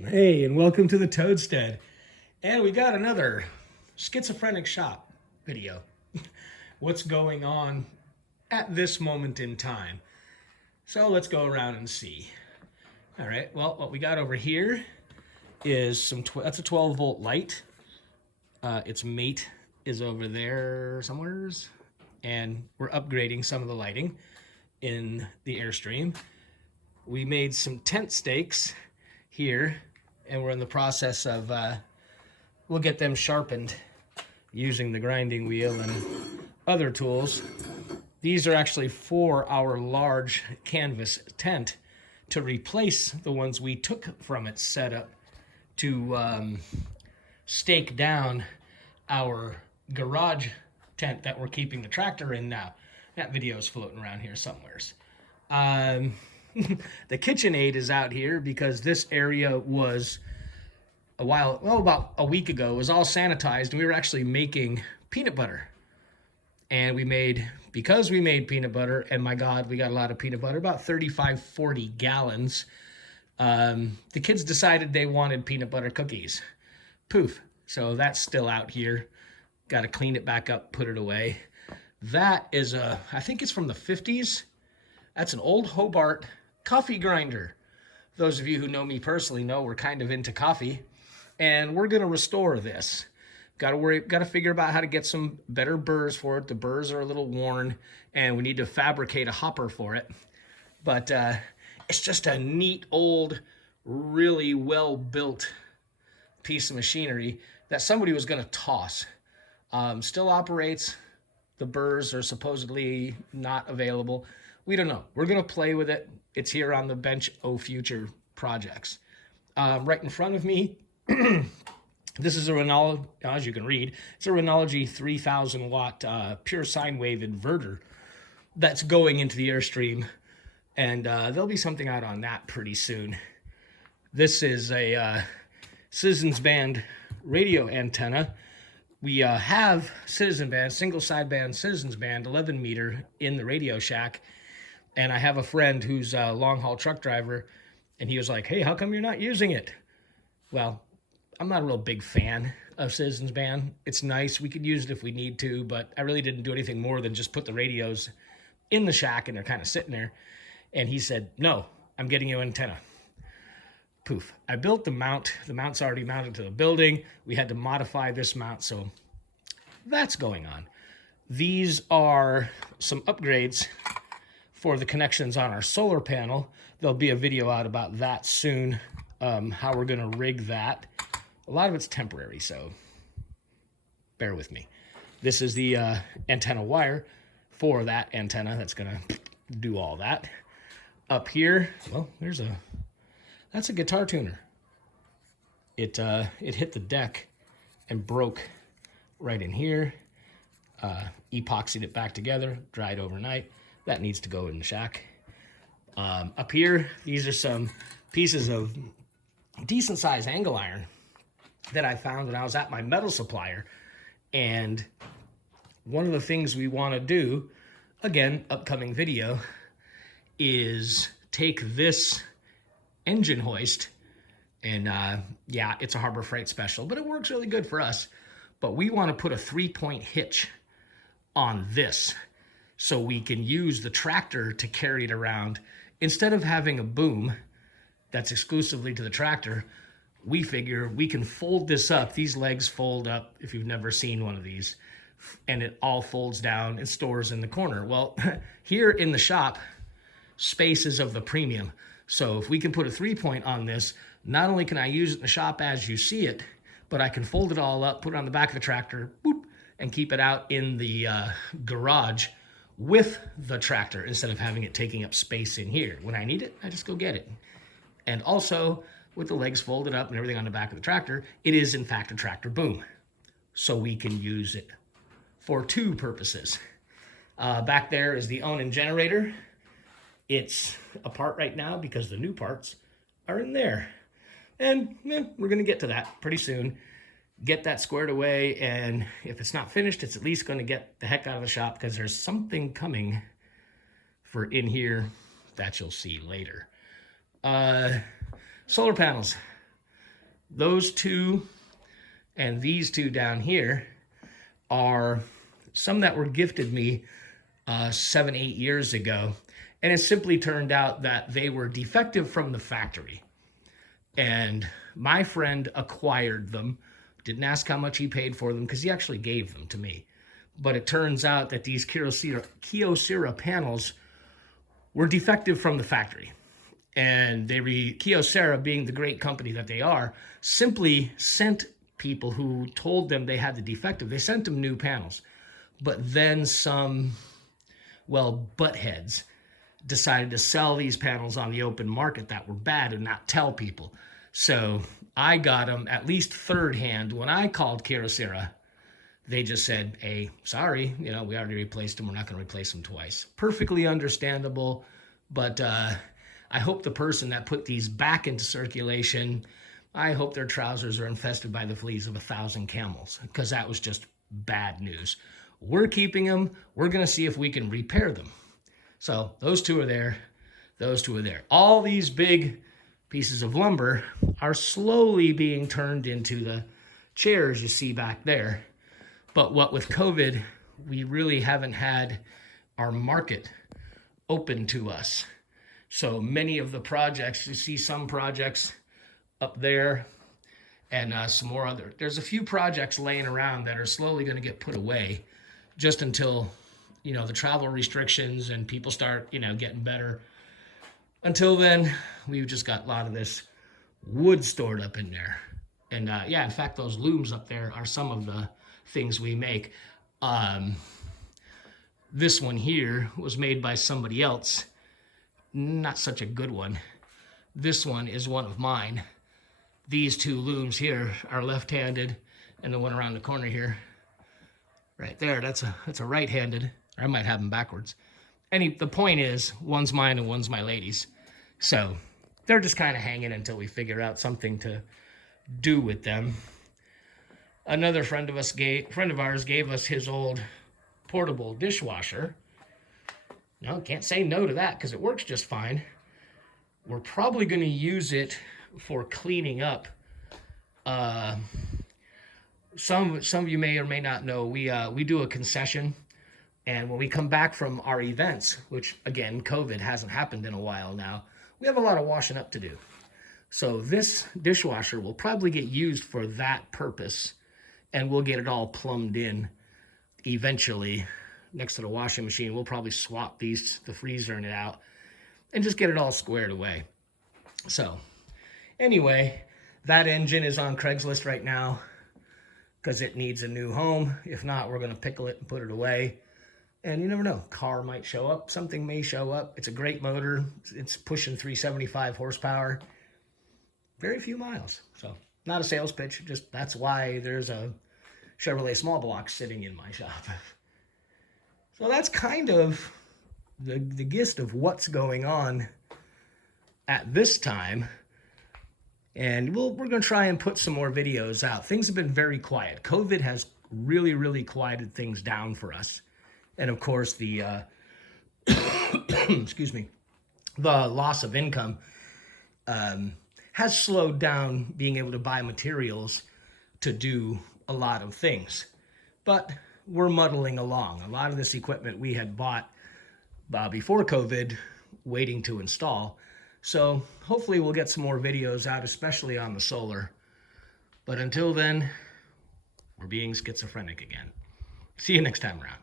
Hey, and welcome to the Toadstead. And we got another Schizophrenic Shop video. What's going on at this moment in time? So let's go around and see. All right, well, what we got over here is that's a 12 volt light. Its mate is over there somewheres. And we're upgrading some of the lighting in the Airstream. We made some tent stakes here, and we're in the process of we'll get them sharpened using the grinding wheel and other tools. These are actually for our large canvas tent to replace the ones we took from its setup to stake down our garage tent that we're keeping the tractor in now. That video is floating around here somewheres. The KitchenAid is out here because this area was about a week ago, was all sanitized, and we were actually making peanut butter. And because we made peanut butter, and my God, we got a lot of peanut butter, about 35, 40 gallons. The kids decided they wanted peanut butter cookies. Poof. So that's still out here. Got to clean it back up, put it away. That is I think it's from the 50s. That's an old Hobart coffee grinder. Those of you who know me personally know we're kind of into coffee, and we're going to restore this. Got to figure out how to get some better burrs for it. The burrs are a little worn, and we need to fabricate a hopper for it. But it's just a neat old, really well-built piece of machinery that somebody was going to toss. Still operates. The burrs are supposedly not available. We don't know. We're going to play with it. It's here on the bench of future projects. Right in front of me, this is a Renology, as you can read, it's a Renology 3,000 watt pure sine wave inverter that's going into the Airstream. And there'll be something out on that pretty soon. This is a Citizens Band radio antenna. We have Citizen Band, single sideband Citizens Band, 11 meter in the Radio Shack. And I have a friend who's a long haul truck driver, and he was like, hey, how come you're not using it? Well, I'm not a real big fan of Citizens Band. It's nice. We could use it if we need to, but I really didn't do anything more than just put the radios in the shack, and they're kind of sitting there. And he said, no, I'm getting you an antenna. Poof. I built the mount. The mount's already mounted to the building. We had to modify this mount, so that's going on. These are some upgrades for the connections on our solar panel. There'll be a video out about that soon, how we're gonna rig that. A lot of it's temporary, so bear with me. This is the antenna wire for that antenna that's gonna do all that. Up here, well, that's a guitar tuner. It hit the deck and broke right in here. Epoxied it back together, dried overnight. That needs to go in the shack. Up here, these are some pieces of decent size angle iron that I found when I was at my metal supplier. And one of the things we want to do, again, upcoming video, is take this engine hoist, and yeah, it's a Harbor Freight special, but it works really good for us. But we want to put a 3-point hitch on this so we can use the tractor to carry it around. Instead of having a boom that's exclusively to the tractor, we figure we can fold this up. These legs fold up, if you've never seen one of these, and it all folds down and stores in the corner. Well, here in the shop, space is of the premium. So if we can put a 3-point on this, not only can I use it in the shop as you see it, but I can fold it all up, put it on the back of the tractor, boop, and keep it out in the garage with the tractor instead of having it taking up space in here. When I need it, I just go get it. And also, with the legs folded up and everything on the back of the tractor, it is in fact a tractor boom. So we can use it for two purposes. Back there is the Onan generator. It's apart right now because the new parts are in there. And we're gonna get to that pretty soon. Get that squared away, and if it's not finished, it's at least gonna get the heck out of the shop because there's something coming for in here that you'll see later. Solar panels. Those two and these two down here are some that were gifted me 7, 8 years ago. And it simply turned out that they were defective from the factory. And my friend acquired them, didn't ask how much he paid for them because he actually gave them to me. But it turns out that these Kyocera panels were defective from the factory. And Kyocera, being the great company that they are, simply sent people who told them they had the defective, they sent them new panels. But then some, well, buttheads decided to sell these panels on the open market that were bad and not tell people. So I got them at least third hand. When I called Kyocera, they just said, hey, sorry, we already replaced them. We're not going to replace them twice. Perfectly understandable. But I hope the person that put these back into circulation, I hope their trousers are infested by the fleas of 1,000 camels, because that was just bad news. We're keeping them. We're going to see if we can repair them. So those two are there. Those two are there. All these big pieces of lumber are slowly being turned into the chairs you see back there. But what with COVID, we really haven't had our market open to us. So many of the projects, you see some projects up there and some more other. There's a few projects laying around that are slowly going to get put away just until, the travel restrictions and people start, getting better. Until then, we've just got a lot of this wood stored up in there. And in fact, those looms up there are some of the things we make. This one here was made by somebody else. Not such a good one. This one is one of mine. These two looms here are left-handed, and the one around the corner here, right there, that's a right-handed. I might have them backwards. The point is, one's mine and one's my lady's. So they're just kind of hanging until we figure out something to do with them. Another friend of ours gave us his old portable dishwasher. No, can't say no to that because it works just fine. We're probably going to use it for cleaning up. Some of you may or may not know, we do a concession. And when we come back from our events, which again, COVID hasn't happened in a while now, we have a lot of washing up to do. So this dishwasher will probably get used for that purpose, and we'll get it all plumbed in eventually next to the washing machine. We'll probably swap the freezer in it out and just get it all squared away. So anyway, that engine is on Craigslist right now because it needs a new home. If not, we're going to pickle it and put it away. And you never know, car might show up, something may show up. It's a great motor. It's pushing 375 horsepower. Very few miles. So not a sales pitch, just that's why there's a Chevrolet small block sitting in my shop. So that's kind of the gist of what's going on at this time. And we're going to try and put some more videos out. Things have been very quiet. COVID has really, really quieted things down for us. And of course, the excuse me, the loss of income has slowed down being able to buy materials to do a lot of things. But we're muddling along. A lot of this equipment we had bought before COVID, waiting to install. So hopefully we'll get some more videos out, especially on the solar. But until then, we're being schizophrenic again. See you next time around.